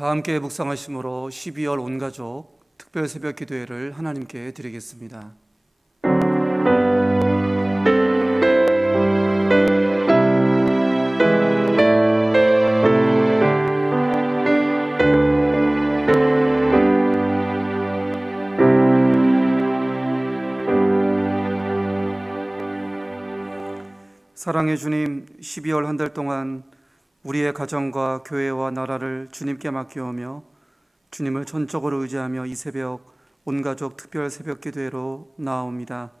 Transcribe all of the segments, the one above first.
다 함께 묵상하심으로 12월 온가족 특별 새벽 기도회를 하나님께 드리겠습니다. 사랑의 주님, 12월 한 달 동안 우리의 가정과 교회와 나라를 주님께 맡겨오며 주님을 전적으로 의지하며 이 새벽 온가족 특별 새벽 기도회로 나아옵니다.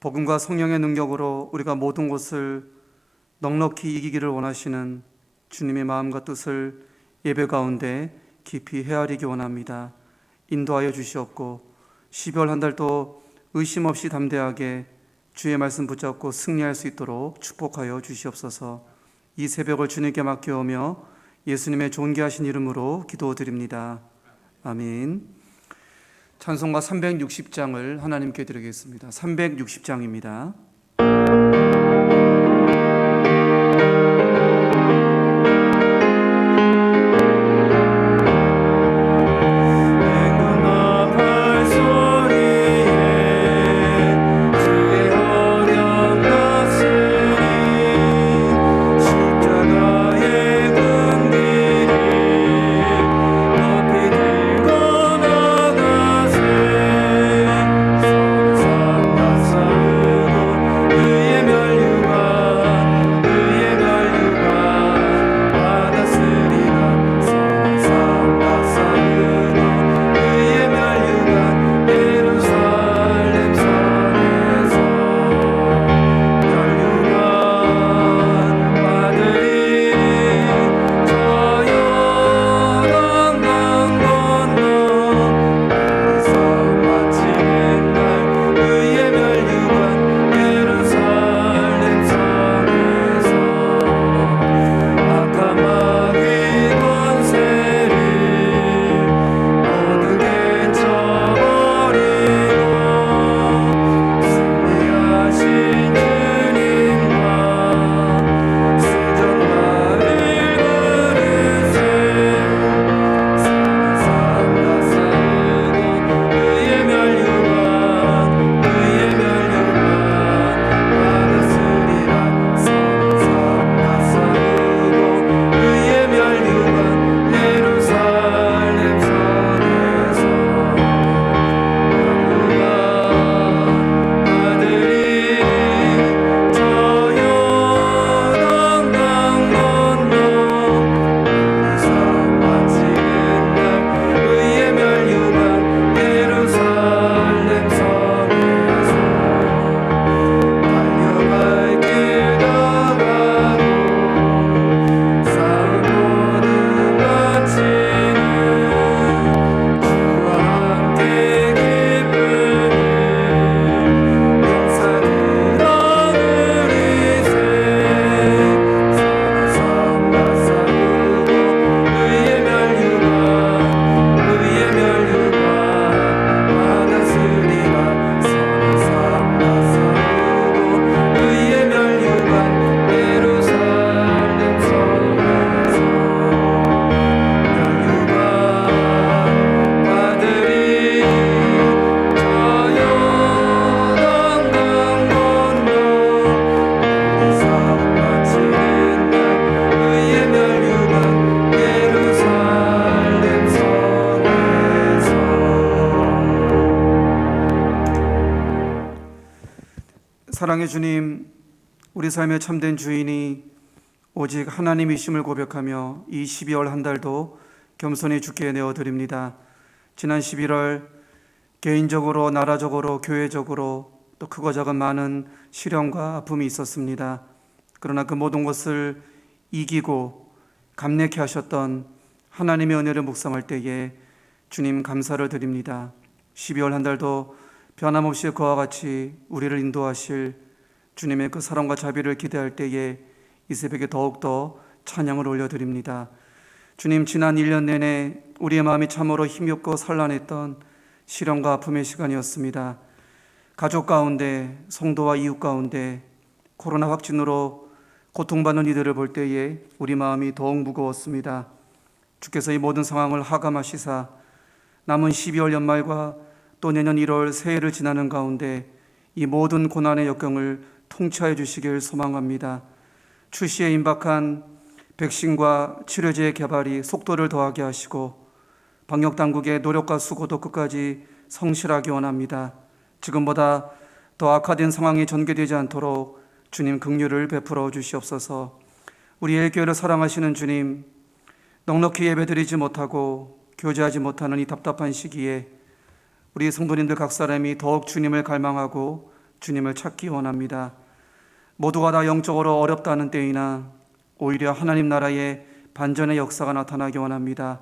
복음과 성령의 능력으로 우리가 모든 것을 넉넉히 이기기를 원하시는 주님의 마음과 뜻을 예배 가운데 깊이 헤아리기 원합니다. 인도하여 주시옵고 12월 한 달도 의심 없이 담대하게 주의 말씀 붙잡고 승리할 수 있도록 축복하여 주시옵소서. 이 새벽을 주님께 맡겨오며 예수님의 존귀하신 이름으로 기도드립니다. 아멘. 찬송가 360장을 하나님께 드리겠습니다. 360장입니다. 사랑의 주님, 우리 삶의 참된 주인이 오직 하나님이심을 고백하며 이 12월 한 달도 겸손히 주께 내어드립니다. 지난 11월 개인적으로, 나라적으로, 교회적으로 또 크고 작은 많은 시련과 아픔이 있었습니다. 그러나 그 모든 것을 이기고 감내케 하셨던 하나님의 은혜를 묵상할 때에 주님 감사를 드립니다. 12월 한 달도 변함없이 그와 같이 우리를 인도하실 주님의 그 사랑과 자비를 기대할 때에 이 새벽에 더욱더 찬양을 올려드립니다. 주님, 지난 1년 내내 우리의 마음이 참으로 힘겹고 산란했던 시련과 아픔의 시간이었습니다. 가족 가운데, 성도와 이웃 가운데 코로나 확진으로 고통받는 이들을 볼 때에 우리 마음이 더욱 무거웠습니다. 주께서 이 모든 상황을 하감하시사 남은 12월 연말과 또 내년 1월 새해를 지나는 가운데 이 모든 고난의 역경을 통치하여 주시길 소망합니다. 출시에 임박한 백신과 치료제의 개발이 속도를 더하게 하시고 방역당국의 노력과 수고도 끝까지 성실하기 원합니다. 지금보다 더 악화된 상황이 전개되지 않도록 주님 긍휼을 베풀어 주시옵소서. 우리의 교회를 사랑하시는 주님, 넉넉히 예배드리지 못하고 교제하지 못하는 이 답답한 시기에 우리 성도님들 각 사람이 더욱 주님을 갈망하고 주님을 찾기 원합니다. 모두가 다 영적으로 어렵다는 때이나 오히려 하나님 나라의 반전의 역사가 나타나기 원합니다.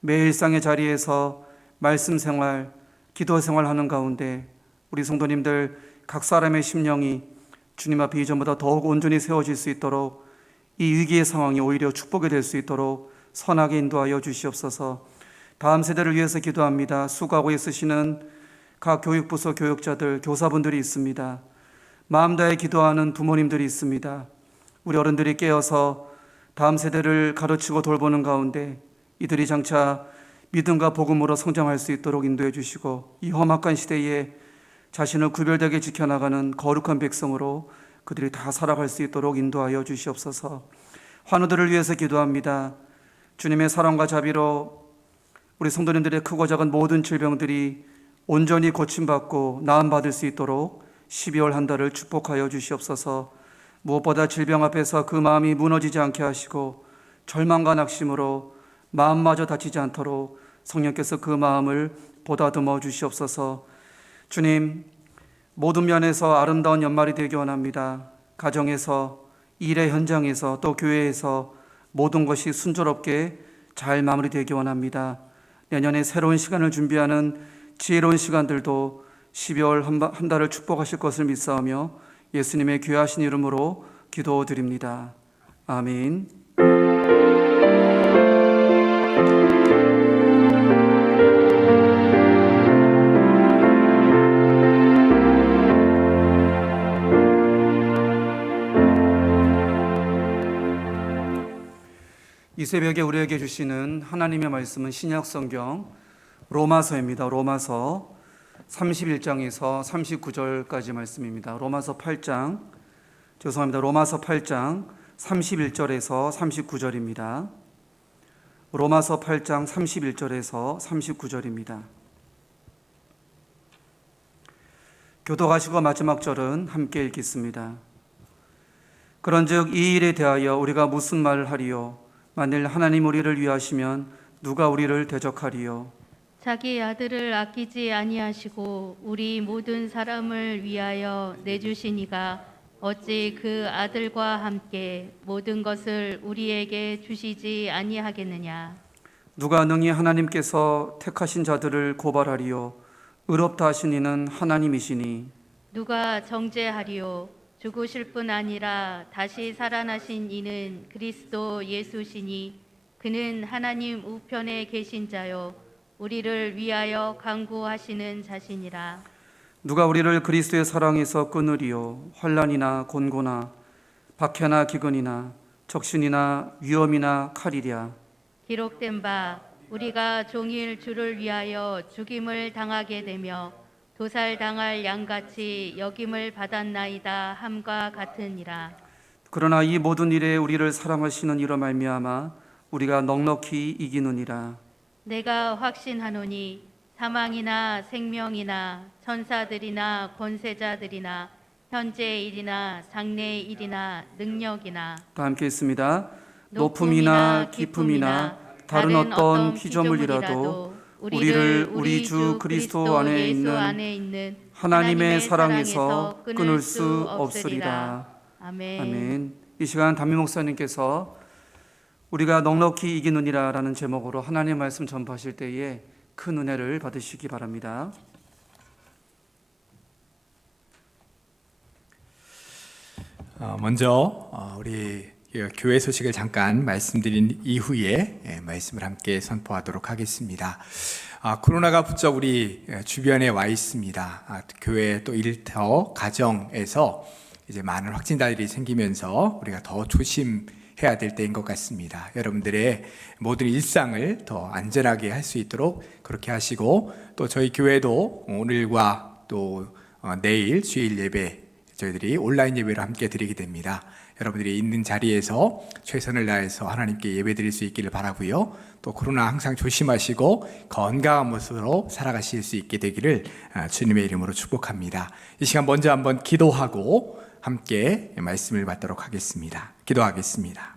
매 일상의 자리에서 말씀 생활, 기도 생활하는 가운데 우리 성도님들 각 사람의 심령이 주님 앞에 이전보다 더욱 온전히 세워질 수 있도록 이 위기의 상황이 오히려 축복이 될 수 있도록 선하게 인도하여 주시옵소서. 다음 세대를 위해서 기도합니다. 수고하고 있으시는 각 교육부서 교육자들, 교사분들이 있습니다. 마음 다해 기도하는 부모님들이 있습니다. 우리 어른들이 깨어서 다음 세대를 가르치고 돌보는 가운데 이들이 장차 믿음과 복음으로 성장할 수 있도록 인도해 주시고 이 험악한 시대에 자신을 구별되게 지켜나가는 거룩한 백성으로 그들이 다 살아갈 수 있도록 인도하여 주시옵소서. 환우들을 위해서 기도합니다. 주님의 사랑과 자비로 우리 성도님들의 크고 작은 모든 질병들이 온전히 고침받고 나음받을 수 있도록 12월 한 달을 축복하여 주시옵소서. 무엇보다 질병 앞에서 그 마음이 무너지지 않게 하시고 절망과 낙심으로 마음마저 다치지 않도록 성령께서 그 마음을 보다듬어 주시옵소서. 주님, 모든 면에서 아름다운 연말이 되기 원합니다. 가정에서, 일의 현장에서, 또 교회에서 모든 것이 순조롭게 잘 마무리되기 원합니다. 내년에 새로운 시간을 준비하는 지혜로운 시간들도 12월 한 달을 축복하실 것을 믿사오며 예수님의 귀하신 이름으로 기도드립니다. 아멘. 이 새벽에 우리에게 주시는 하나님의 말씀은 신약 성경 로마서입니다. 로마서 31장에서 39절까지 말씀입니다. 로마서 8장 31절에서 39절입니다. 로마서 8장 31절에서 39절입니다. 교독하시고 마지막 절은 함께 읽겠습니다. 그런즉 이 일에 대하여 우리가 무슨 말을 하리요? 만일 하나님 우리를 위하시면 누가 우리를 대적하리요? 자기 아들을 아끼지 아니하시고 우리 모든 사람을 위하여 내주시니가 어찌 그 아들과 함께 모든 것을 우리에게 주시지 아니하겠느냐? 누가 능히 하나님께서 택하신 자들을 고발하리요? 의롭다 하신 이는 하나님이시니. 누가 정죄하리요? 죽으실 뿐 아니라 다시 살아나신 이는 그리스도 예수시니 그는 하나님 우편에 계신 자요 우리를 위하여 간구하시는 자시니라. 누가 우리를 그리스도의 사랑에서 끊으리요? 환난이나 곤고나 박해나 기근이나 적신이나 위험이나 칼이랴. 기록된 바 우리가 종일 주를 위하여 죽임을 당하게 되며 도살당할 양같이 여김을 받았나이다 함과 같으니라. 그러나 이 모든 일에 우리를 사랑하시는 이로 말미암아 우리가 넉넉히 이기느니라. 내가 확신하노니 사망이나 생명이나 천사들이나 권세자들이나 현재의 일이나 장래의 일이나 능력이나 다 함께 있습니다. 높음이나 깊음이나 다른 어떤 피조물이라도 우리를 우리 주 그리스도 안에 있는 하나님의 사랑에서 끊을 수 없으리라. 아멘. 이 시간 담임 목사님께서 우리가 넉넉히 이기느니라 라는 제목으로 하나님의 말씀 전파하실 때에 큰 은혜를 받으시기 바랍니다. 먼저 우리 교회 소식을 잠깐 말씀드린 이후에 말씀을 함께 선포하도록 하겠습니다. 코로나가 부쩍 우리 주변에 와 있습니다. 교회 또 일터 가정에서 이제 많은 확진자들이 생기면서 우리가 더 조심해야 해야 될 때인 것 같습니다. 여러분들의 모든 일상을 더 안전하게 할 수 있도록 그렇게 하시고, 또 저희 교회도 오늘과 또 내일 주일 예배 저희들이 온라인 예배로 함께 드리게 됩니다. 여러분들이 있는 자리에서 최선을 다해서 하나님께 예배 드릴 수 있기를 바라고요. 또 코로나 항상 조심하시고 건강한 모습으로 살아가실 수 있게 되기를 주님의 이름으로 축복합니다. 이 시간 먼저 한번 기도하고 함께 말씀을 받도록 하겠습니다. 기도하겠습니다.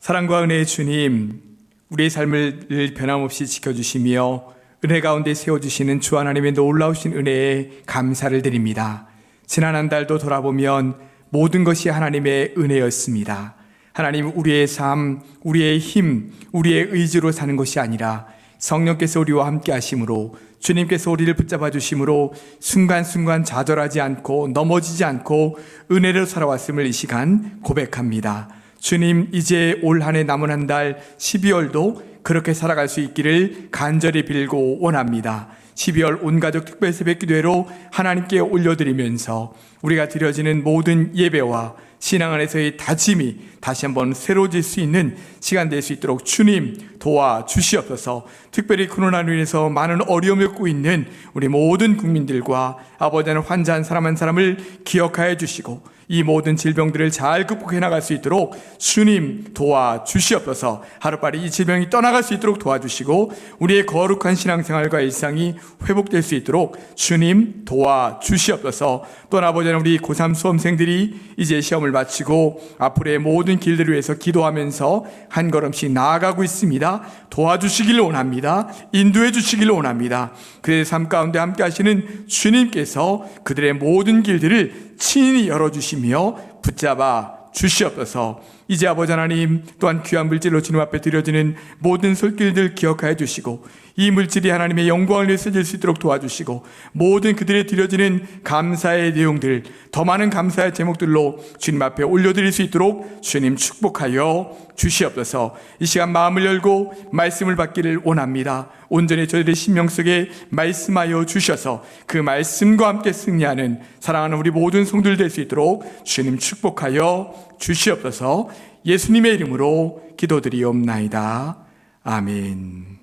사랑과 은혜의 주님, 우리의 삶을 늘 변함없이 지켜주시며 은혜 가운데 세워주시는 주 하나님의 놀라우신 은혜에 감사를 드립니다. 지난 한 달도 돌아보면 모든 것이 하나님의 은혜였습니다. 하나님, 우리의 삶, 우리의 힘, 우리의 의지로 사는 것이 아니라 성령께서 우리와 함께 하심으로, 주님께서 우리를 붙잡아 주심으로 순간순간 좌절하지 않고 넘어지지 않고 은혜로 살아왔음을 이 시간 고백합니다. 주님, 이제 올 한 해 남은 한 달 12월도 그렇게 살아갈 수 있기를 간절히 빌고 원합니다. 12월 온가족 특별 새벽기도회로 하나님께 올려드리면서 우리가 드려지는 모든 예배와 신앙 안에서의 다짐이 다시 한번 새로워질 수 있는 시간 될 수 있도록 주님 도와주시옵소서. 특별히 코로나로 인해서 많은 어려움을 겪고 있는 우리 모든 국민들과 아버지 하나님, 환자한 사람 한 사람을 기억하여 주시고 이 모든 질병들을 잘 극복해 나갈 수 있도록 주님 도와주시옵소서. 하루빨리 이 질병이 떠나갈 수 있도록 도와주시고 우리의 거룩한 신앙생활과 일상이 회복될 수 있도록 주님 도와주시옵소서. 또한 아버지 하나님, 우리 고3 수험생들이 이제 시험을 마치고 앞으로의 모든 길들을 위해서 기도하면서 한 걸음씩 나아가고 있습니다. 도와주시길 원합니다. 인도해 주시길 원합니다. 그들의 삶 가운데 함께 하시는 주님께서 그들의 모든 길들을 친히 열어주시며 붙잡아 주시옵소서. 이제 아버지 하나님, 또한 귀한 물질로 주님 앞에 드려지는 모든 손길들 기억하여 주시고 이 물질이 하나님의 영광을 위해 쓰일 수 있도록 도와주시고 모든 그들의 드려지는 감사의 내용들, 더 많은 감사의 제목들로 주님 앞에 올려드릴 수 있도록 주님 축복하여 주시옵소서. 이 시간 마음을 열고 말씀을 받기를 원합니다. 온전히 저희들의 심령 속에 말씀하여 주셔서 그 말씀과 함께 승리하는 사랑하는 우리 모든 성도들 될 수 있도록 주님 축복하여 주시옵소서. 예수님의 이름으로 기도드리옵나이다. 아멘.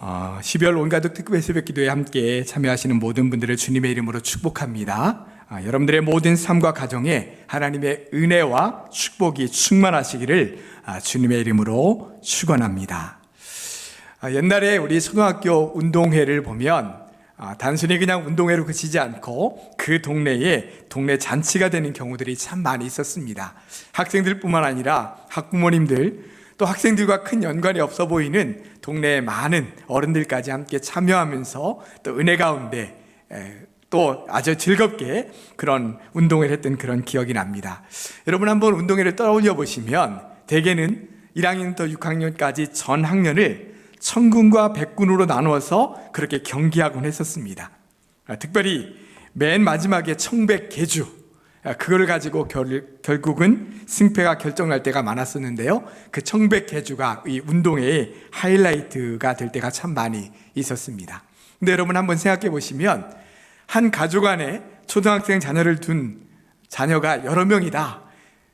12월 온가족 특별 새벽기도에 함께 참여하시는 모든 분들을 주님의 이름으로 축복합니다. 여러분들의 모든 삶과 가정에 하나님의 은혜와 축복이 충만하시기를 주님의 이름으로 축원합니다. 옛날에 우리 초등학교 운동회를 보면 단순히 그냥 운동회로 그치지 않고 그 동네에 동네 잔치가 되는 경우들이 참 많이 있었습니다. 학생들뿐만 아니라 학부모님들, 또 학생들과 큰 연관이 없어 보이는 동네의 많은 어른들까지 함께 참여하면서 또 은혜 가운데 또 아주 즐겁게 그런 운동회를 했던 그런 기억이 납니다. 여러분, 한번 운동회를 떠올려 보시면 대개는 1학년부터 6학년까지 전 학년을 천군과 백군으로 나누어서 그렇게 경기하곤 했었습니다. 특별히 맨 마지막에 청백계주, 그걸 가지고 결국은 승패가 결정날 때가 많았었는데요. 그 청백계주가 이 운동회의 하이라이트가 될 때가 참 많이 있었습니다. 근데 여러분, 한번 생각해 보시면 한 가족 안에 초등학생 자녀를 둔 자녀가 여러 명이다,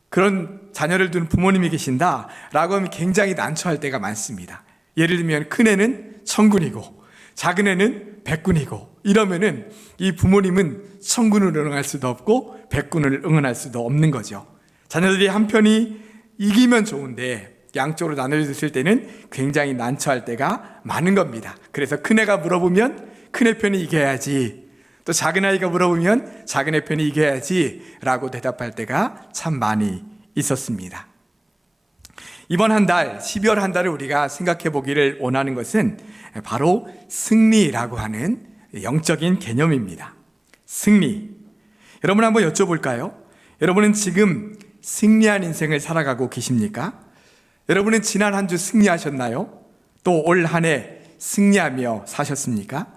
그런 자녀를 둔 부모님이 계신다 라고 하면 굉장히 난처할 때가 많습니다. 예를 들면 큰애는 천군이고 작은애는 백군이고 이러면은 이 부모님은 천군을 응원할 수도 없고 백군을 응원할 수도 없는 거죠. 자녀들이 한 편이 이기면 좋은데 양쪽으로 나눠졌을 때는 굉장히 난처할 때가 많은 겁니다. 그래서 큰애가 물어보면 큰애 편이 이겨야지, 또 작은아이가 물어보면 작은애 편이 이겨야지 라고 대답할 때가 참 많이 있었습니다. 이번 한 달, 12월 한 달을 우리가 생각해 보기를 원하는 것은 바로 승리라고 하는 영적인 개념입니다. 승리. 여러분, 한번 여쭤볼까요? 여러분은 지금 승리한 인생을 살아가고 계십니까? 여러분은 지난 한 주 승리하셨나요? 또 올 한 해 승리하며 사셨습니까?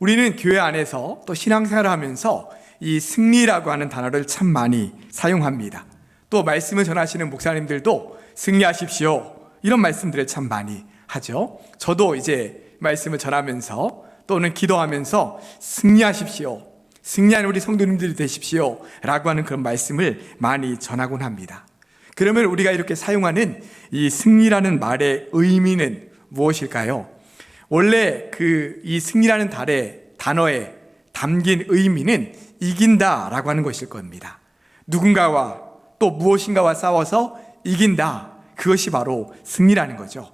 우리는 교회 안에서 또 신앙생활을 하면서 이 승리라고 하는 단어를 참 많이 사용합니다. 또 말씀을 전하시는 목사님들도 승리하십시오, 이런 말씀들을 참 많이 하죠. 저도 이제 말씀을 전하면서 또는 기도하면서 승리하십시오, 승리하는 우리 성도님들이 되십시오 라고 하는 그런 말씀을 많이 전하곤 합니다. 그러면 우리가 이렇게 사용하는 이 승리라는 말의 의미는 무엇일까요? 원래 이 승리라는 단어에 담긴 의미는 이긴다라고 하는 것일 겁니다. 누군가와 또 무엇인가와 싸워서 이긴다. 그것이 바로 승리라는 거죠.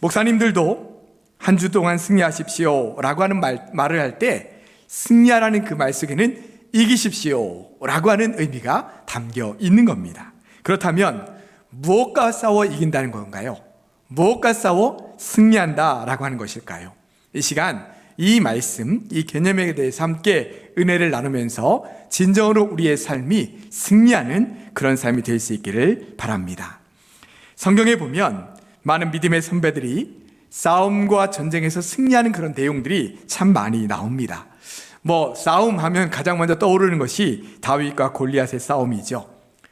목사님들도 한 주 동안 승리하십시오 라고 하는 말을 할 때 승리하라는 그 말 속에는 이기십시오 라고 하는 의미가 담겨 있는 겁니다. 그렇다면 무엇과 싸워 이긴다는 건가요? 무엇과 싸워 승리한다 라고 하는 것일까요? 이 시간 이 말씀, 이 개념에 대해서 함께 은혜를 나누면서 진정으로 우리의 삶이 승리하는 그런 삶이 될 수 있기를 바랍니다. 성경에 보면 많은 믿음의 선배들이 싸움과 전쟁에서 승리하는 그런 내용들이 참 많이 나옵니다. 싸움하면 가장 먼저 떠오르는 것이 다윗과 골리앗의 싸움이죠.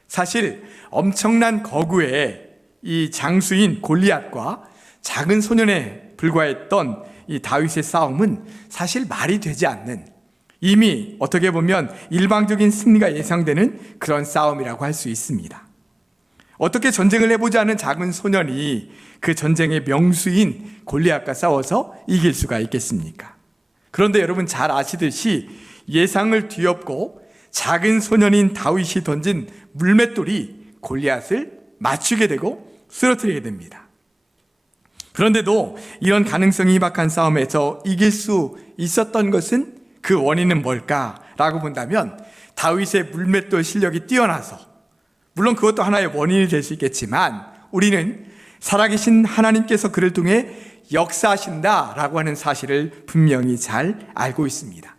사실 엄청난 거구의 이 장수인 골리앗과 작은 소년에 불과했던 이 다윗의 싸움은 사실 말이 되지 않는, 이미 어떻게 보면 일방적인 승리가 예상되는 그런 싸움이라고 할 수 있습니다. 어떻게 전쟁을 해보지 않은 작은 소년이 그 전쟁의 명수인 골리앗과 싸워서 이길 수가 있겠습니까? 그런데 여러분 잘 아시듯이 예상을 뒤엎고 작은 소년인 다윗이 던진 물맷돌이 골리앗을 맞추게 되고 쓰러뜨리게 됩니다. 그런데도 이런 가능성이 희박한 싸움에서 이길 수 있었던 것은, 그 원인은 뭘까라고 본다면 다윗의 물맷돌 실력이 뛰어나서, 물론 그것도 하나의 원인이 될 수 있겠지만 우리는 살아계신 하나님께서 그를 통해 역사하신다라고 하는 사실을 분명히 잘 알고 있습니다.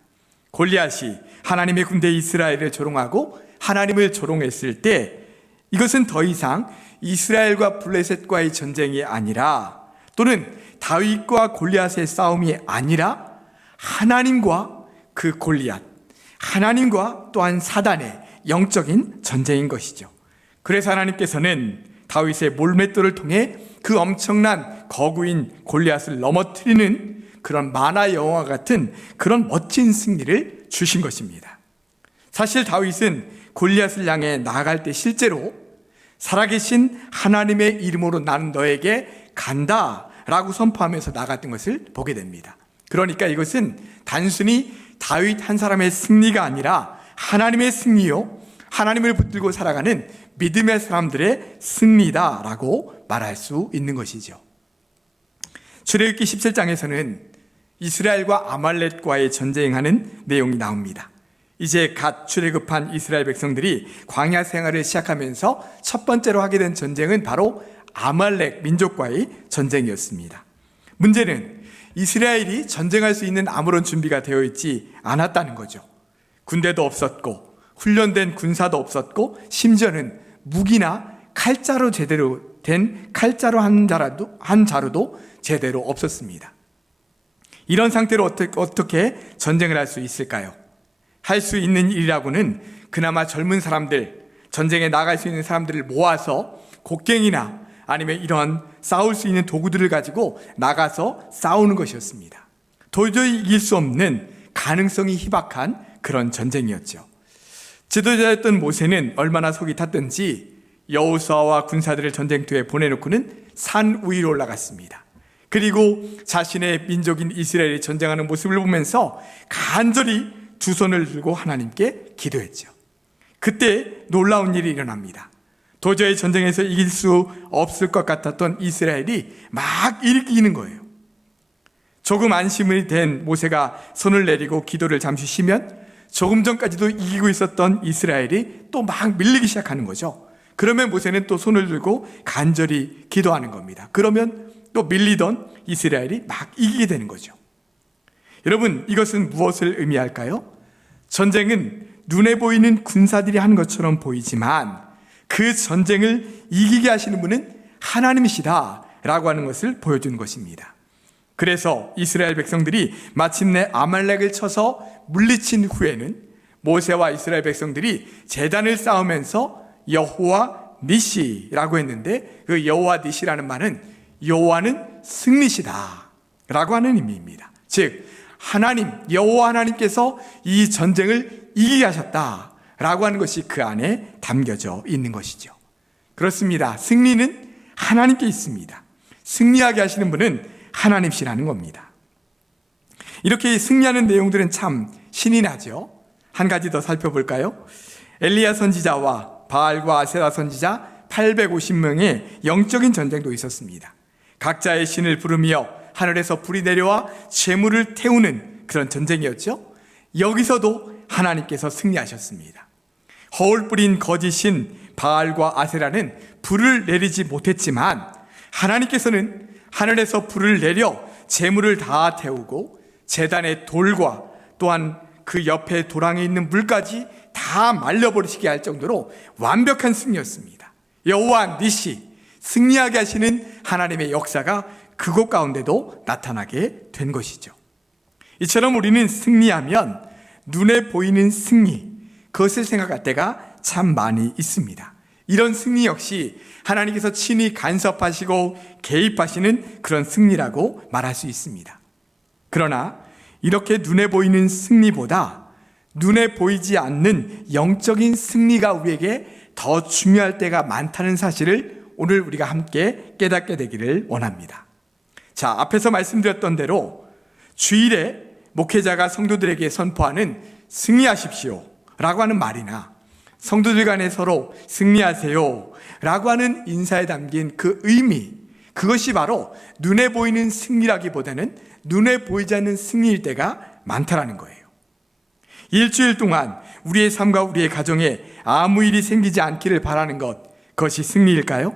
골리앗이 하나님의 군대 이스라엘을 조롱하고 하나님을 조롱했을 때 이것은 더 이상 이스라엘과 블레셋과의 전쟁이 아니라, 또는 다윗과 골리앗의 싸움이 아니라 하나님과 그 골리앗, 하나님과 또한 사단의 영적인 전쟁인 것이죠. 그래서 하나님께서는 다윗의 몰맷돌을 통해 그 엄청난 거구인 골리앗을 넘어뜨리는 그런 만화 영화 같은 그런 멋진 승리를 주신 것입니다. 사실 다윗은 골리앗을 향해 나아갈 때 실제로 살아계신 하나님의 이름으로 나는 너에게 간다 라고 선포하면서 나갔던 것을 보게 됩니다. 그러니까 이것은 단순히 다윗 한 사람의 승리가 아니라 하나님의 승리요, 하나님을 붙들고 살아가는 믿음의 사람들의 승리다라고 말할 수 있는 것이죠. 출애굽기 17장에서는 이스라엘과 아말렉과의 전쟁하는 내용이 나옵니다. 이제 갓 출애굽한 이스라엘 백성들이 광야 생활을 시작하면서 첫 번째로 하게 된 전쟁은 바로 아말렉 민족과의 전쟁이었습니다. 문제는 이스라엘이 전쟁할 수 있는 아무런 준비가 되어 있지 않았다는 거죠. 군대도 없었고 훈련된 군사도 없었고 심지어는 무기나 칼자루 제대로 된 칼자루 한 자루도 제대로 없었습니다. 이런 상태로 어떻게 전쟁을 할 수 있을까요? 할 수 있는 일이라고는 그나마 젊은 사람들, 전쟁에 나갈 수 있는 사람들을 모아서 곡괭이나 아니면 이런 싸울 수 있는 도구들을 가지고 나가서 싸우는 것이었습니다. 도저히 이길 수 없는 가능성이 희박한 그런 전쟁이었죠. 지도자였던 모세는 얼마나 속이 탔던지 여호수아와 군사들을 전쟁터에 보내놓고는 산 위로 올라갔습니다. 그리고 자신의 민족인 이스라엘이 전쟁하는 모습을 보면서 간절히 두 손을 들고 하나님께 기도했죠. 그때 놀라운 일이 일어납니다. 도저히 전쟁에서 이길 수 없을 것 같았던 이스라엘이 막 이기는 거예요. 조금 안심이 된 모세가 손을 내리고 기도를 잠시 쉬면 조금 전까지도 이기고 있었던 이스라엘이 또 막 밀리기 시작하는 거죠. 그러면 모세는 또 손을 들고 간절히 기도하는 겁니다. 그러면 또 밀리던 이스라엘이 막 이기게 되는 거죠. 여러분, 이것은 무엇을 의미할까요? 전쟁은 눈에 보이는 군사들이 하는 것처럼 보이지만 그 전쟁을 이기게 하시는 분은 하나님이시다라고 하는 것을 보여주는 것입니다. 그래서 이스라엘 백성들이 마침내 아말렉을 쳐서 물리친 후에는 모세와 이스라엘 백성들이 제단을 쌓으면서 여호와 니시라고 했는데, 그 여호와 니시라는 말은 여호와는 승리시다 라고 하는 의미입니다. 즉 하나님, 여호와 하나님께서 이 전쟁을 이기게 하셨다라고 하는 것이 그 안에 담겨져 있는 것이죠. 그렇습니다. 승리는 하나님께 있습니다. 승리하게 하시는 분은 하나님이시라는 겁니다. 이렇게 승리하는 내용들은 참 신이 나죠. 한 가지 더 살펴볼까요? 엘리야 선지자와 바알과 아세라 선지자 850명의 영적인 전쟁도 있었습니다. 각자의 신을 부르며 하늘에서 불이 내려와 재물을 태우는 그런 전쟁이었죠. 여기서도 하나님께서 승리하셨습니다. 허울 뿌린 거짓신 바알과 아세라는 불을 내리지 못했지만 하나님께서는 하늘에서 불을 내려 재물을 다 태우고 제단의 돌과 또한 그 옆에 도랑에 있는 물까지 다 말려버리시게 할 정도로 완벽한 승리였습니다. 여호와 니시, 승리하게 하시는 하나님의 역사가 그곳 가운데도 나타나게 된 것이죠. 이처럼 우리는 승리하면 눈에 보이는 승리, 그것을 생각할 때가 참 많이 있습니다. 이런 승리 역시 하나님께서 친히 간섭하시고 개입하시는 그런 승리라고 말할 수 있습니다. 그러나 이렇게 눈에 보이는 승리보다 눈에 보이지 않는 영적인 승리가 우리에게 더 중요할 때가 많다는 사실을 오늘 우리가 함께 깨닫게 되기를 원합니다. 자, 앞에서 말씀드렸던 대로 주일에 목회자가 성도들에게 선포하는 승리하십시오 라고 하는 말이나 성도들 간에 서로 승리하세요 라고 하는 인사에 담긴 그 의미, 그것이 바로 눈에 보이는 승리라기보다는 눈에 보이지 않는 승리일 때가 많다라는 거예요. 일주일 동안 우리의 삶과 우리의 가정에 아무 일이 생기지 않기를 바라는 것, 그것이 승리일까요?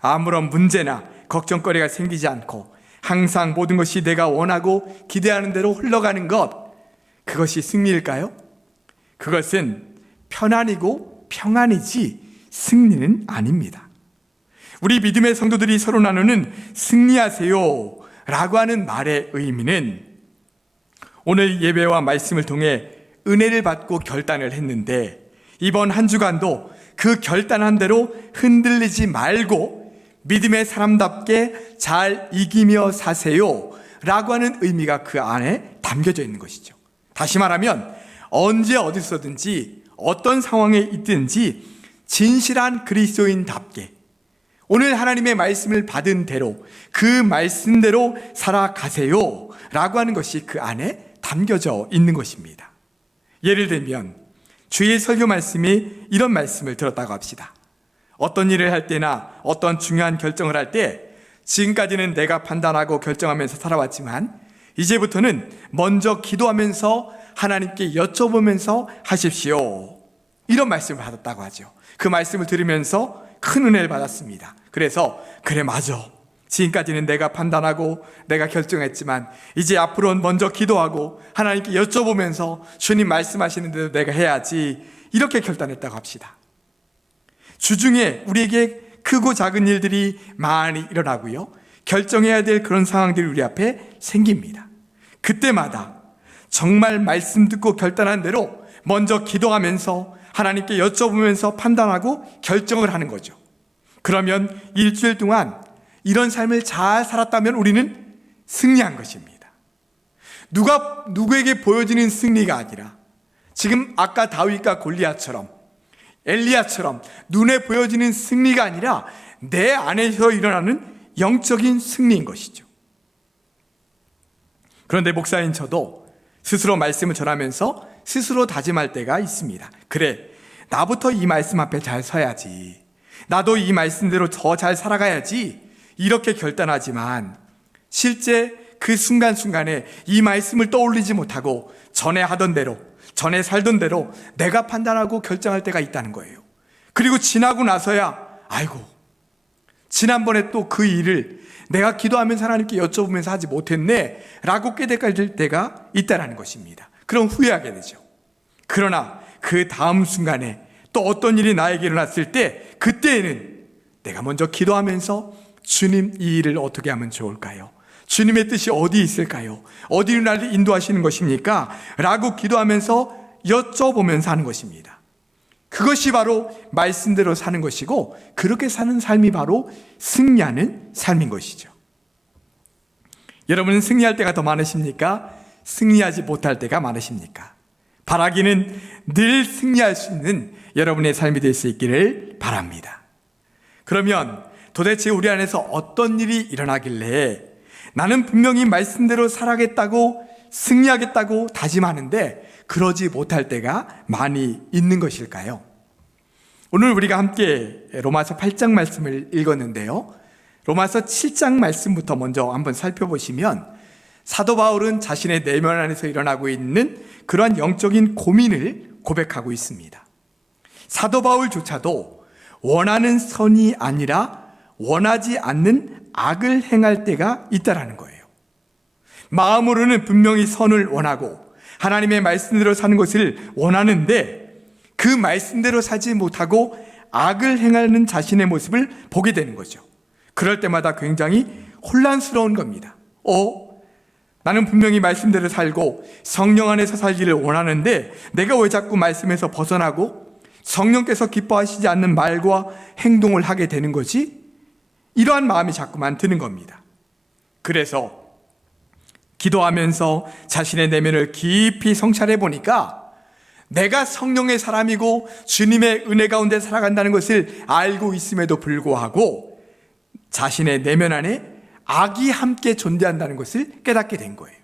아무런 문제나 걱정거리가 생기지 않고 항상 모든 것이 내가 원하고 기대하는 대로 흘러가는 것, 그것이 승리일까요? 그것은 편안이고 평안이지 승리는 아닙니다. 우리 믿음의 성도들이 서로 나누는 승리하세요 라고 하는 말의 의미는 오늘 예배와 말씀을 통해 은혜를 받고 결단을 했는데 이번 한 주간도 그 결단한 대로 흔들리지 말고 믿음의 사람답게 잘 이기며 사세요 라고 하는 의미가 그 안에 담겨져 있는 것이죠. 다시 말하면 언제 어디서든지 어떤 상황에 있든지 진실한 그리스도인답게 오늘 하나님의 말씀을 받은 대로 그 말씀대로 살아가세요 라고 하는 것이 그 안에 담겨져 있는 것입니다. 예를 들면 주의 설교 말씀이 이런 말씀을 들었다고 합시다. 어떤 일을 할 때나 어떤 중요한 결정을 할 때 지금까지는 내가 판단하고 결정하면서 살아왔지만 이제부터는 먼저 기도하면서 하나님께 여쭤보면서 하십시오. 이런 말씀을 받았다고 하죠. 그 말씀을 들으면서 큰 은혜를 받았습니다. 그래서 그래 맞아. 지금까지는 내가 판단하고 내가 결정했지만 이제 앞으로는 먼저 기도하고 하나님께 여쭤보면서 주님 말씀하시는 대로 내가 해야지. 이렇게 결단했다고 합시다. 주중에 우리에게 크고 작은 일들이 많이 일어나고요. 결정해야 될 그런 상황들이 우리 앞에 생깁니다. 그때마다 정말 말씀 듣고 결단한 대로 먼저 기도하면서 하나님께 여쭤보면서 판단하고 결정을 하는 거죠. 그러면 일주일 동안 이런 삶을 잘 살았다면 우리는 승리한 것입니다. 누구에게 보여지는 승리가 아니라 지금 아까 다윗과 골리앗처럼 엘리야처럼 눈에 보여지는 승리가 아니라 내 안에서 일어나는 영적인 승리인 것이죠. 그런데 목사인 저도 스스로 말씀을 전하면서 스스로 다짐할 때가 있습니다. 그래, 나부터 이 말씀 앞에 잘 서야지. 나도 이 말씀대로 더 잘 살아가야지. 이렇게 결단하지만 실제 그 순간순간에 이 말씀을 떠올리지 못하고 전에 하던 대로, 전에 살던 대로 내가 판단하고 결정할 때가 있다는 거예요. 그리고 지나고 나서야 아이고, 지난번에 또 그 일을 내가 기도하면서 하나님께 여쭤보면서 하지 못했네 라고 깨닫게 때가 있다는 것입니다. 그럼 후회하게 되죠. 그러나 그 다음 순간에 또 어떤 일이 나에게 일어났을 때 그때에는 내가 먼저 기도하면서 주님, 이 일을 어떻게 하면 좋을까요? 주님의 뜻이 어디 있을까요? 어디로 나를 인도하시는 것입니까? 라고 기도하면서 여쭤보면서 하는 것입니다. 그것이 바로 말씀대로 사는 것이고 그렇게 사는 삶이 바로 승리하는 삶인 것이죠. 여러분은 승리할 때가 더 많으십니까? 승리하지 못할 때가 많으십니까? 바라기는 늘 승리할 수 있는 여러분의 삶이 될 수 있기를 바랍니다. 그러면 도대체 우리 안에서 어떤 일이 일어나길래 나는 분명히 말씀대로 살아가겠다고 승리하겠다고 다짐하는데 그러지 못할 때가 많이 있는 것일까요? 오늘 우리가 함께 로마서 8장 말씀을 읽었는데요. 로마서 7장 말씀부터 먼저 한번 살펴보시면 사도 바울은 자신의 내면 안에서 일어나고 있는 그러한 영적인 고민을 고백하고 있습니다. 사도 바울조차도 원하는 선이 아니라 원하지 않는 악을 행할 때가 있다라는 거예요. 마음으로는 분명히 선을 원하고 하나님의 말씀대로 사는 것을 원하는데 그 말씀대로 살지 못하고 악을 행하는 자신의 모습을 보게 되는 거죠. 그럴 때마다 굉장히 혼란스러운 겁니다. 나는 분명히 말씀대로 살고 성령 안에서 살기를 원하는데 내가 왜 자꾸 말씀에서 벗어나고 성령께서 기뻐하시지 않는 말과 행동을 하게 되는 거지? 이러한 마음이 자꾸만 드는 겁니다. 그래서 기도하면서 자신의 내면을 깊이 성찰해 보니까 내가 성령의 사람이고 주님의 은혜 가운데 살아간다는 것을 알고 있음에도 불구하고 자신의 내면 안에 악이 함께 존재한다는 것을 깨닫게 된 거예요.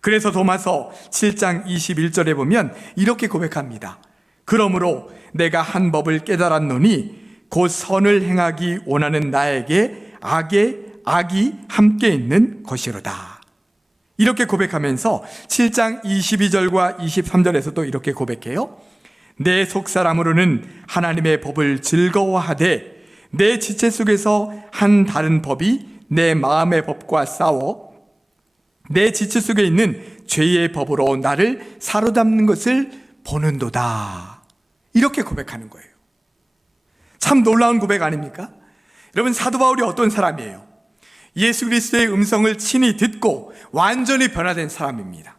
그래서 로마서 7장 21절에 보면 이렇게 고백합니다. 그러므로 내가 한 법을 깨달았노니 곧 선을 행하기 원하는 나에게 악이 함께 있는 것이로다. 이렇게 고백하면서 7장 22절과 23절에서도 이렇게 고백해요. 내 속사람으로는 하나님의 법을 즐거워하되 내 지체 속에서 한 다른 법이 내 마음의 법과 싸워 내 지체 속에 있는 죄의 법으로 나를 사로잡는 것을 보는도다. 이렇게 고백하는 거예요. 참 놀라운 고백 아닙니까? 여러분, 사도 바울이 어떤 사람이에요? 예수 그리스도의 음성을 친히 듣고 완전히 변화된 사람입니다.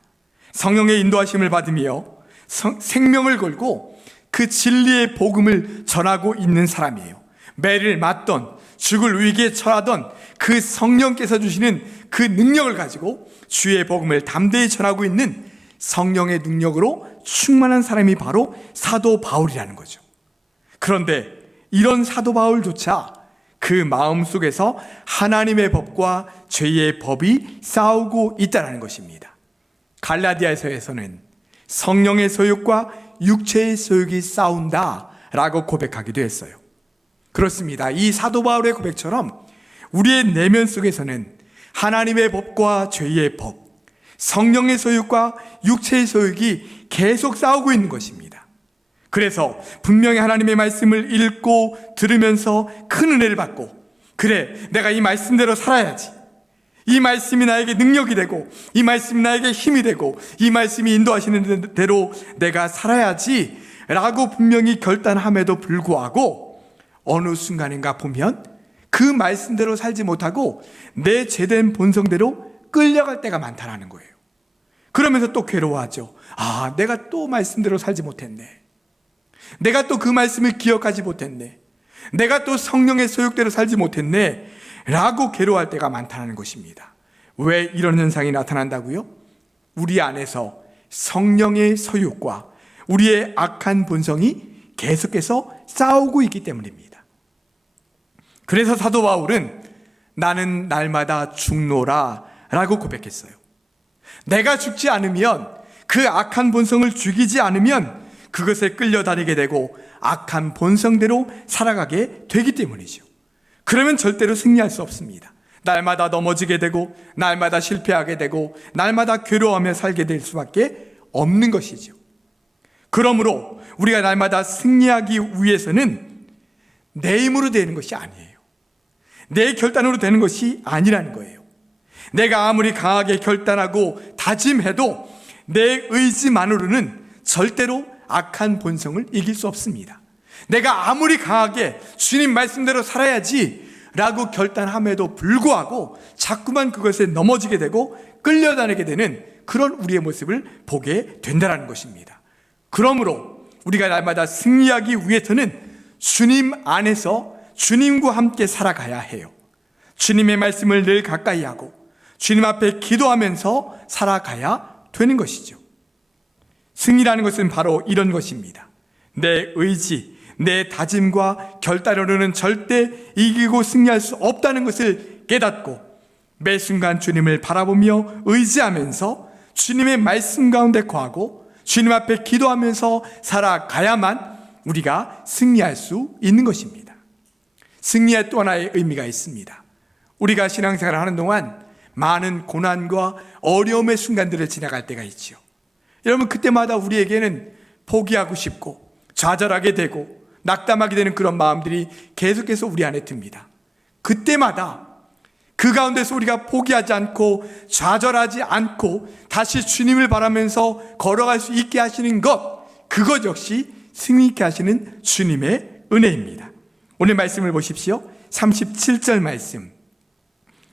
성령의 인도하심을 받으며 생명을 걸고 그 진리의 복음을 전하고 있는 사람이에요. 매를 맞던 죽을 위기에 처하던 그 성령께서 주시는 그 능력을 가지고 주의 복음을 담대히 전하고 있는 성령의 능력으로 충만한 사람이 바로 사도 바울이라는 거죠. 그런데 이런 사도 바울조차 그 마음속에서 하나님의 법과 죄의 법이 싸우고 있다는 것입니다. 갈라디아서에서는 성령의 소욕과 육체의 소욕이 싸운다라고 고백하기도 했어요. 그렇습니다. 이 사도 바울의 고백처럼 우리의 내면 속에서는 하나님의 법과 죄의 법, 성령의 소욕과 육체의 소욕이 계속 싸우고 있는 것입니다. 그래서 분명히 하나님의 말씀을 읽고 들으면서 큰 은혜를 받고, 그래, 내가 이 말씀대로 살아야지, 이 말씀이 나에게 능력이 되고 이 말씀이 나에게 힘이 되고 이 말씀이 인도하시는 대로 내가 살아야지 라고 분명히 결단함에도 불구하고 어느 순간인가 보면 그 말씀대로 살지 못하고 내 죄된 본성대로 끌려갈 때가 많다라는 거예요. 그러면서 또 괴로워하죠. 내가 또 말씀대로 살지 못했네. 내가 또 그 말씀을 기억하지 못했네. 내가 또 성령의 소욕대로 살지 못했네 라고 괴로워할 때가 많다는 것입니다. 왜 이런 현상이 나타난다고요? 우리 안에서 성령의 소욕과 우리의 악한 본성이 계속해서 싸우고 있기 때문입니다. 그래서 사도 바울은 나는 날마다 죽노라 라고 고백했어요. 내가 죽지 않으면, 그 악한 본성을 죽이지 않으면 그것에 끌려다니게 되고 악한 본성대로 살아가게 되기 때문이죠. 그러면 절대로 승리할 수 없습니다. 날마다 넘어지게 되고 날마다 실패하게 되고 날마다 괴로워하며 살게 될 수밖에 없는 것이죠. 그러므로 우리가 날마다 승리하기 위해서는 내 힘으로 되는 것이 아니에요. 내 결단으로 되는 것이 아니라는 거예요. 내가 아무리 강하게 결단하고 다짐해도 내 의지만으로는 절대로 악한 본성을 이길 수 없습니다. 내가 아무리 강하게 주님 말씀대로 살아야지 라고 결단함에도 불구하고 자꾸만 그것에 넘어지게 되고 끌려다니게 되는 그런 우리의 모습을 보게 된다는 것입니다. 그러므로 우리가 날마다 승리하기 위해서는 주님 안에서 주님과 함께 살아가야 해요. 주님의 말씀을 늘 가까이 하고 주님 앞에 기도하면서 살아가야 되는 것이죠. 승리라는 것은 바로 이런 것입니다. 내 의지, 내 다짐과 결단으로는 절대 이기고 승리할 수 없다는 것을 깨닫고 매 순간 주님을 바라보며 의지하면서 주님의 말씀 가운데 거하고 주님 앞에 기도하면서 살아가야만 우리가 승리할 수 있는 것입니다. 승리의 또 하나의 의미가 있습니다. 우리가 신앙생활을 하는 동안 많은 고난과 어려움의 순간들을 지나갈 때가 있죠. 여러분, 그때마다 우리에게는 포기하고 싶고 좌절하게 되고 낙담하게 되는 그런 마음들이 계속해서 우리 안에 듭니다. 그때마다 그 가운데서 우리가 포기하지 않고 좌절하지 않고 다시 주님을 바라면서 걸어갈 수 있게 하시는 것, 그것 역시 승리 있게 하시는 주님의 은혜입니다. 오늘 말씀을 보십시오. 37절 말씀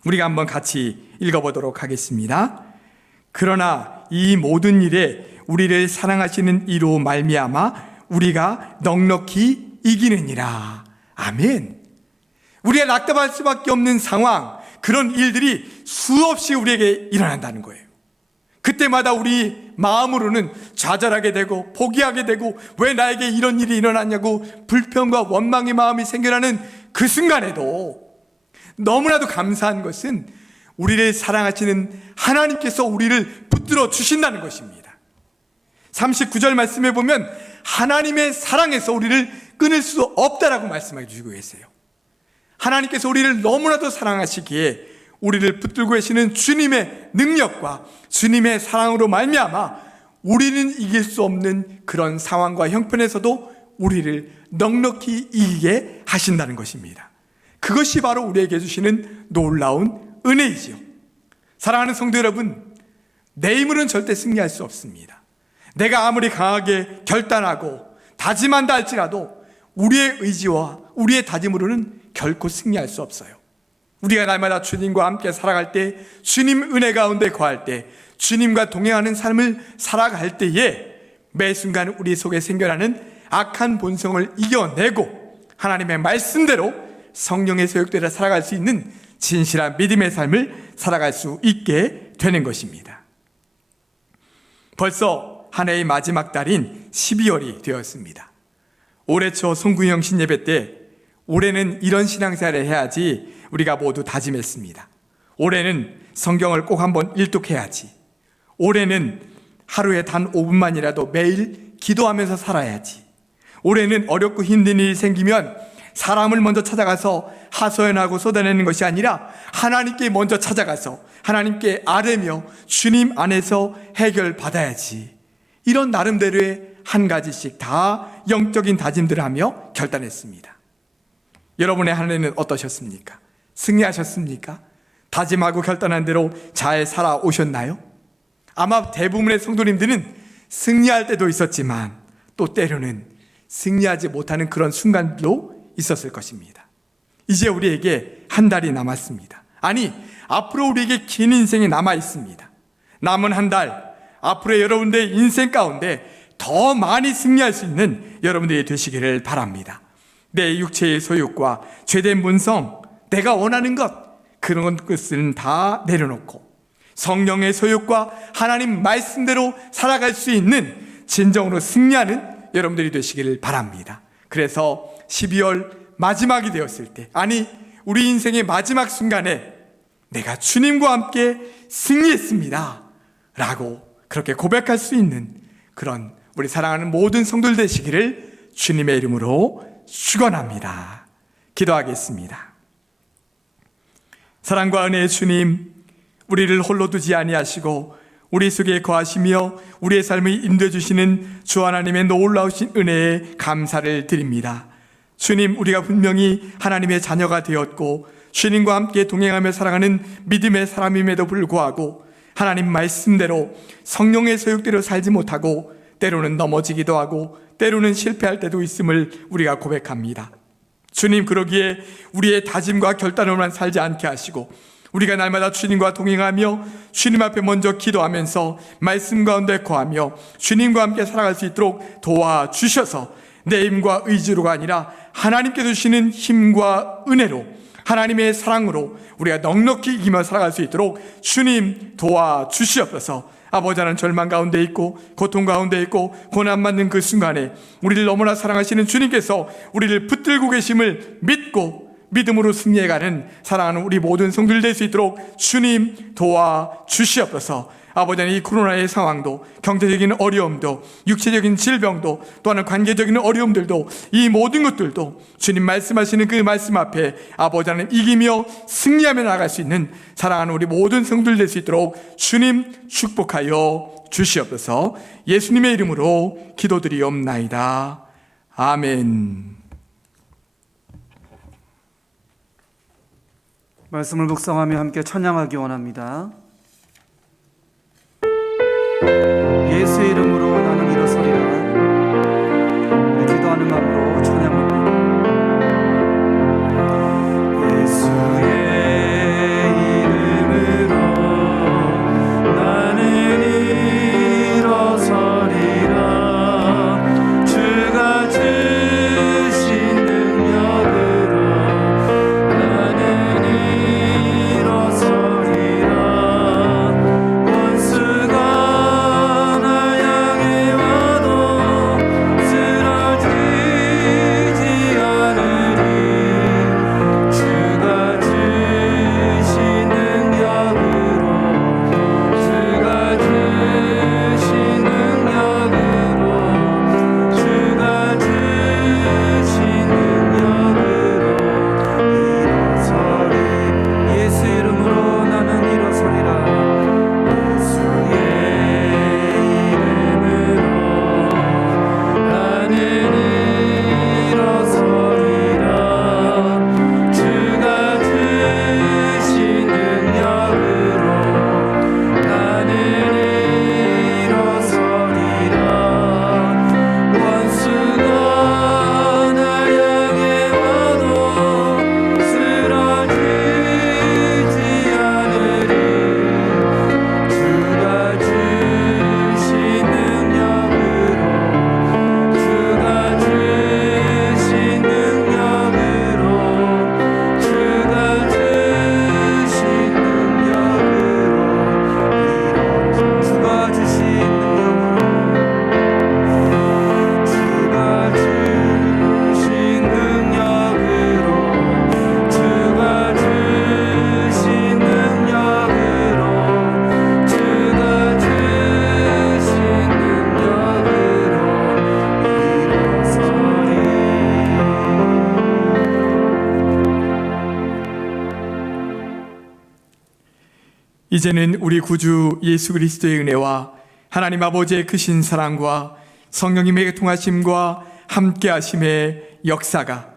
우리가 한번 같이 읽어보도록 하겠습니다. 그러나 이 모든 일에 우리를 사랑하시는 이로 말미암아 우리가 넉넉히 이기느니라. 아멘. 우리가 낙담할 수밖에 없는 상황, 그런 일들이 수없이 우리에게 일어난다는 거예요. 그때마다 우리 마음으로는 좌절하게 되고 포기하게 되고 왜 나에게 이런 일이 일어났냐고 불평과 원망의 마음이 생겨나는 그 순간에도 너무나도 감사한 것은 우리를 사랑하시는 하나님께서 우리를 붙들어 주신다는 것입니다. 39절 말씀에 보면 하나님의 사랑에서 우리를 끊을 수 없다라고 말씀해 주시고 계세요. 하나님께서 우리를 너무나도 사랑하시기에 우리를 붙들고 계시는 주님의 능력과 주님의 사랑으로 말미암아 우리는 이길 수 없는 그런 상황과 형편에서도 우리를 넉넉히 이기게 하신다는 것입니다. 그것이 바로 우리에게 주시는 놀라운 은혜이지요. 사랑하는 성도 여러분, 내 힘으로는 절대 승리할 수 없습니다. 내가 아무리 강하게 결단하고 다짐한다 할지라도 우리의 의지와 우리의 다짐으로는 결코 승리할 수 없어요. 우리가 날마다 주님과 함께 살아갈 때, 주님 은혜 가운데 거할 때, 주님과 동행하는 삶을 살아갈 때에 매 순간 우리 속에 생겨나는 악한 본성을 이겨내고 하나님의 말씀대로 성령의 소욕대로 살아갈 수 있는 진실한 믿음의 삶을 살아갈 수 있게 되는 것입니다. 벌써 한 해의 마지막 달인 12월이 되었습니다. 올해 초 송구형 신예배 때 올해는 이런 신앙생활을 해야지 우리가 모두 다짐했습니다. 올해는 성경을 꼭 한번 일독해야지. 올해는 하루에 단 5분만이라도 매일 기도하면서 살아야지. 올해는 어렵고 힘든 일이 생기면 사람을 먼저 찾아가서 하소연하고 쏟아내는 것이 아니라 하나님께 먼저 찾아가서 하나님께 아뢰며 주님 안에서 해결받아야지. 이런 나름대로의 한 가지씩 다 영적인 다짐들을 하며 결단했습니다. 여러분의 한 해는 어떠셨습니까? 승리하셨습니까? 다짐하고 결단한 대로 잘 살아오셨나요? 아마 대부분의 성도님들은 승리할 때도 있었지만 또 때로는 승리하지 못하는 그런 순간도 있었을 것입니다. 이제 우리에게 한 달이 남았습니다. 아니, 앞으로 우리에게 긴 인생이 남아 있습니다. 남은 한 달, 앞으로 여러분들의 인생 가운데 더 많이 승리할 수 있는 여러분들이 되시기를 바랍니다. 내 육체의 소욕과 죄된 본성, 내가 원하는 것, 그런 것은 다 내려놓고 성령의 소욕과 하나님 말씀대로 살아갈 수 있는 진정으로 승리하는 여러분들이 되시기를 바랍니다. 그래서 12월 마지막이 되었을 때, 아니 우리 인생의 마지막 순간에 내가 주님과 함께 승리했습니다 라고 그렇게 고백할 수 있는 그런 우리 사랑하는 모든 성도들 되시기를 주님의 이름으로 축원합니다. 기도하겠습니다. 사랑과 은혜의 주님, 우리를 홀로 두지 아니하시고 우리 속에 거하시며 우리의 삶을 인도해 주시는 주 하나님의 놀라우신 은혜에 감사를 드립니다. 주님, 우리가 분명히 하나님의 자녀가 되었고 주님과 함께 동행하며 살아가는 믿음의 사람임에도 불구하고 하나님 말씀대로 성령의 소욕대로 살지 못하고 때로는 넘어지기도 하고 때로는 실패할 때도 있음을 우리가 고백합니다. 주님, 그러기에 우리의 다짐과 결단으로만 살지 않게 하시고 우리가 날마다 주님과 동행하며 주님 앞에 먼저 기도하면서 말씀 가운데 거하며 주님과 함께 살아갈 수 있도록 도와주셔서 내 힘과 의지로가 아니라 하나님께 주시는 힘과 은혜로 하나님의 사랑으로 우리가 넉넉히 이기며 살아갈 수 있도록 주님 도와주시옵소서. 아버지, 하나님 절망 가운데 있고 고통 가운데 있고 고난받는 그 순간에 우리를 너무나 사랑하시는 주님께서 우리를 붙들고 계심을 믿고 믿음으로 승리해가는 사랑하는 우리 모든 성도들 될 수 있도록 주님 도와주시옵소서. 아버지, 이 코로나의 상황도, 경제적인 어려움도, 육체적인 질병도, 또한 관계적인 어려움들도, 이 모든 것들도 주님 말씀하시는 그 말씀 앞에 아버지 하나님 이기며 승리하며 나아갈 수 있는 사랑하는 우리 모든 성도들 될 수 있도록 주님 축복하여 주시옵소서. 예수님의 이름으로 기도드리옵나이다. 아멘. 말씀을 묵상하며 함께 찬양하기 원합니다. 예수의 이름으로 나는 일어서리라. 우리 기도하는 마음으로 찬양합니다. 예수의 이름으로 나는 일어서리라. 주가 주신 능력으로 나는 일어서리라. 원수가 이제는 우리 구주 예수 그리스도의 은혜와 하나님 아버지의 크신 사랑과 성령님의 통하심과 함께하심의 역사가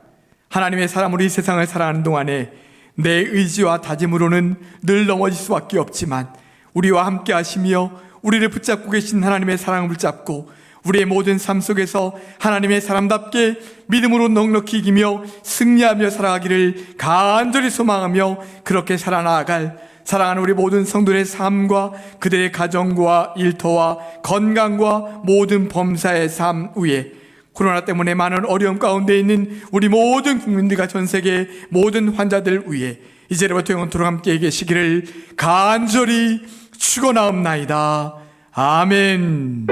하나님의 사람으로 이 세상을 살아가는 동안에 내 의지와 다짐으로는 늘 넘어질 수밖에 없지만 우리와 함께하시며 우리를 붙잡고 계신 하나님의 사랑을 붙잡고 우리의 모든 삶 속에서 하나님의 사람답게 믿음으로 넉넉히 이기며 승리하며 살아가기를 간절히 소망하며 그렇게 살아나갈 사랑하는 우리 모든 성도들의 삶과 그들의 가정과 일터와 건강과 모든 범사의 삶 위에 코로나 때문에 많은 어려움 가운데 있는 우리 모든 국민들과 전 세계 모든 환자들 위해 이제부터 영원토록 함께 계시기를 간절히 축원하옵나이다. 아멘.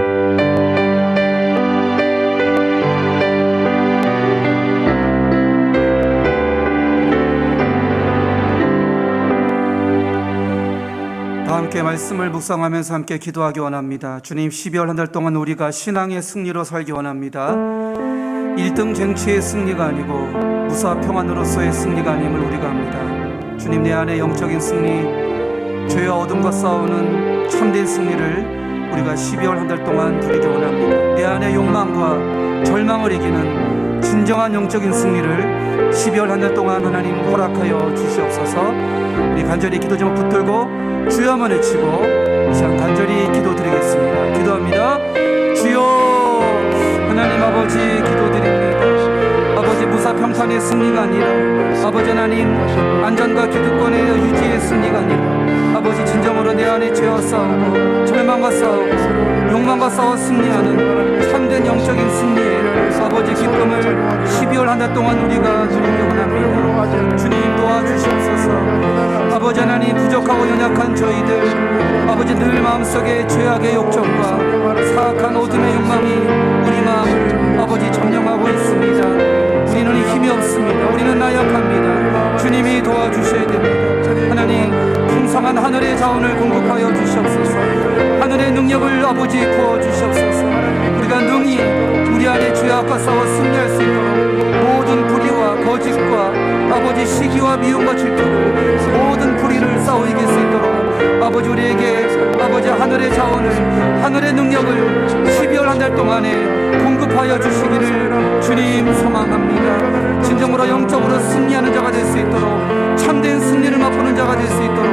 함께 말씀을 묵상하면서 함께 기도하기 원합니다. 주님, 12월 한 달 동안 우리가 신앙의 승리로 살기 원합니다. 1등 쟁취의 승리가 아니고 무사 평안으로서의 승리가 아님을 우리가 압니다. 주님, 내 안에 영적인 승리, 죄와 어둠과 싸우는 참된 승리를 우리가 12월 한 달 동안 누리기 원합니다. 내 안에 욕망과 절망을 이기는 진정한 영적인 승리를 12월 한 달 동안 하나님 허락하여 주시옵소서. 우리 간절히 기도 제목 붙들고 주여만 외치고 이 시간 간절히 기도드리겠습니다. 기도합니다. 주여, 하나님 아버지 기도드립니다. 아버지, 무사 평판의 승리가 아니라 아버지 하나님 안전과 기득권의 유지의 승리가 아니라 아버지 진정으로 내 안에 죄와 싸우고 절망과 싸우고 욕망과 싸워 승리하는 참된 영적인 승리의 아버지 기쁨을 12월 한 달 동안 우리가 누리기 원합니다. 주님 도와주시옵소서. 부족하고 연약한 저희들 아버지 늘 마음속에 죄악의 욕정과 사악한 어둠의 욕망이 우리 마음을 아버지 점령하고 있습니다. 우리는 힘이 없습니다. 우리는 나약합니다. 주님이 도와주셔야 됩니다. 하나님 풍성한 하늘의 자원을 공급하여 주시옵소서. 하늘의 능력을 아버지 부어주시옵소서. 우리가 능히 우리 안에 죄악과 싸워 승리할 수 있도록 모든 불의와 거짓과 아버지 시기와 미움과 질투를 모든 불의를 싸워 이길 수 있도록 아버지 우리에게 아버지 하늘의 자원을 하늘의 능력을 12월 한 달 동안에 공급하여 주시기를 주님 소망합니다. 진정으로 영적으로 승리하는 자가 될 수 있도록 참된 승리를 맛보는 자가 될 수 있도록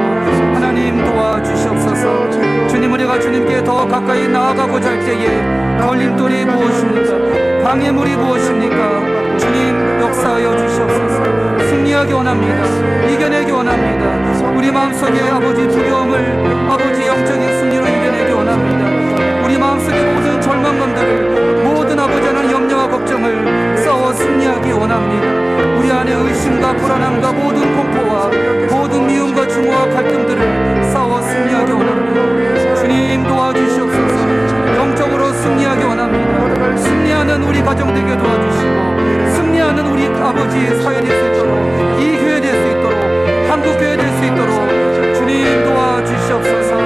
하나님 도와주시옵소서. 주님 우리가 주님께 더 가까이 나아가고자 할 때에 걸림돌이 무엇입니까? 방해물이 무엇입니까? 주님 역사하여 주시옵소서. 승리하기 원합니다. 이겨내기 원합니다. 우리 마음속에 아버지 두려움을 아버지 영적인 승리로 이겨내기 원합니다. 우리 마음속에 모든 절망감들을 모든 아버지 하나님 염려와 걱정을 싸워 승리하기 원합니다. 우리 안에 의심과 불안함과 모든 공포와 모든 미움과 증오와 갈등들을 싸워 승리하기 원합니다. 주님 도와주시옵소서. 영적으로 승리하기 원합니다. 승리하는 우리 가정 되게 도와주시고 승리하는 우리 아버지의 사회 될 수 있도록 이 교회 될 수 있도록 한국 교회 될 수 있도록 주님 도와주시옵소서.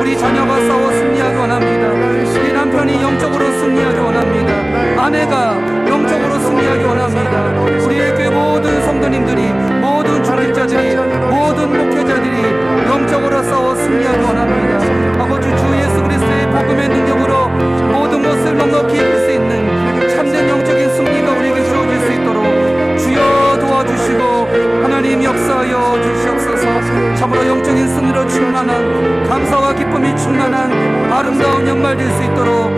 우리 자녀가 싸워 승리하기 원합니다. 우리 남편이 영적으로 승리하기 원합니다. 아내가 영적으로 승리하기 원합니다. 우리의 교회 모든 성도님들이 모든 중직자들이 모든 목회자들이 영적으로 싸워 승리하기 원합니다. 아버지 주 예수 그리스도의 복음의 능력으로 모든 것을 넉넉히 이길 수 있는 참된 영적인 승리가 우리에게 주어질 수 있도록 주여 도와주시고 하나님 역사하여 주시옵소서. 참으로 영적인 승리로 충만한 감사와 기쁨이 충만한 아름다운 연말 될 수 있도록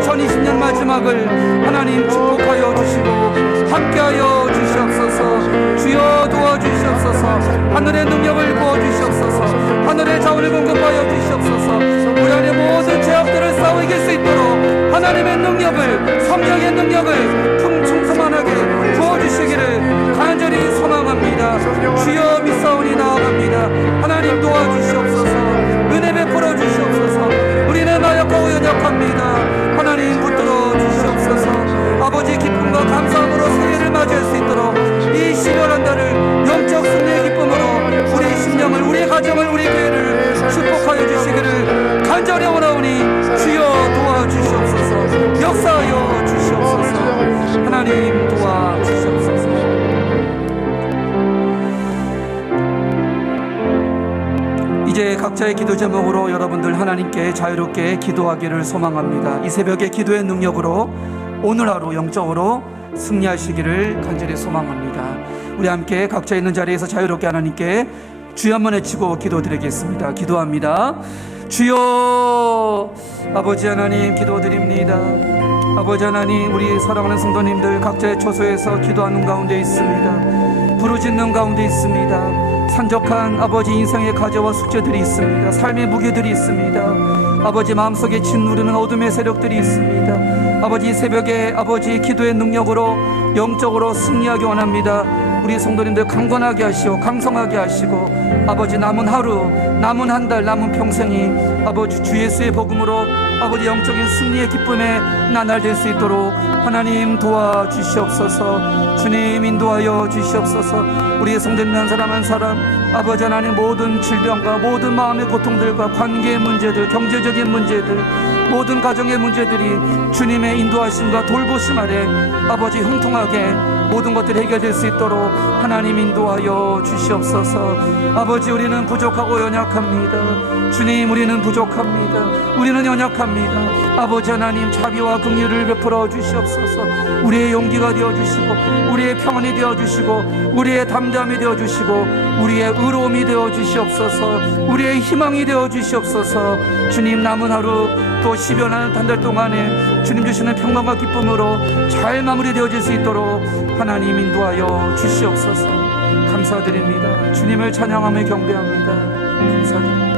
2020년 마지막을 하나님 축복하여 주시고 함께하여 주시옵소서. 주여 도와주시옵소서. 하늘의 능력을 부어주시옵소서. 하늘의 자원을 공급하여 주시옵소서. 우리 안에 모든 죄악들을 싸워 이길 수 있도록 하나님의 능력을 성령의 능력을 풍성하게 부어주시기를 간절히 소망합니다. 주여 믿사오니 나아갑니다. 하나님 도와주시옵소서. 은혜 베풀어 주시옵소서. 우리는 나약하고 연약합니다. 하나님 붙들어 주시옵소서. 아버지 기쁨과 감사함으로 새해를 맞이할 수 있도록 이 12월 한 달을 영적 승리의 기쁨으로 우리의 심령을 우리의 가정을 우리 교회를 축복하여 주시기를 간절히 원하오니 주여 도와주시옵소서. 역사하여 주시옵소서. 하나님 도와주시옵소서. 이제 각자의 기도 제목으로 여러분들 하나님께 자유롭게 기도하기를 소망합니다. 이 새벽에 기도의 능력으로 오늘 하루 영적으로 승리하시기를 간절히 소망합니다. 우리 함께 각자 있는 자리에서 자유롭게 하나님께 주여 한번 외치고 기도드리겠습니다. 기도합니다. 주여 아버지 하나님 기도드립니다. 아버지 하나님 우리 사랑하는 성도님들 각자의 처소에서 기도하는 가운데 있습니다. 부르짖는 가운데 있습니다. 산적한 아버지 인생의 과제와 숙제들이 있습니다. 삶의 무게들이 있습니다. 아버지 마음속에 짓누르는 어둠의 세력들이 있습니다. 아버지 새벽에 아버지 기도의 능력으로 영적으로 승리하기 원합니다. 우리 성도님들 강건하게 하시고 강성하게 하시고 아버지 남은 하루 남은 한 달 남은 평생이 아버지 주 예수의 복음으로 아버지 영적인 승리의 기쁨에 나날될 수 있도록 하나님 도와주시옵소서. 주님 인도하여 주시옵소서. 우리의 성도님 한 사람 한 사람 아버지 하나님 모든 질병과 모든 마음의 고통들과 관계의 문제들 경제적인 문제들 모든 가정의 문제들이 주님의 인도하심과 돌보심 아래 아버지 형통하게 모든 것들이 해결될 수 있도록 하나님 인도하여 주시옵소서. 아버지 우리는 부족하고 연약합니다. 주님 우리는 부족합니다. 우리는 연약합니다. 아버지 하나님 자비와 긍휼을 베풀어 주시옵소서. 우리의 용기가 되어주시고 우리의 평안이 되어주시고 우리의 담대함이 되어주시고 우리의 의로움이 되어주시옵소서. 우리의 희망이 되어주시옵소서. 주님 남은 하루 또 12월 한 달 동안에 주님 주시는 평강과 기쁨으로 잘 마무리되어질 수 있도록 하나님 인도하여 주시옵소서. 감사드립니다. 주님을 찬양하며 경배합니다. 감사드립니다.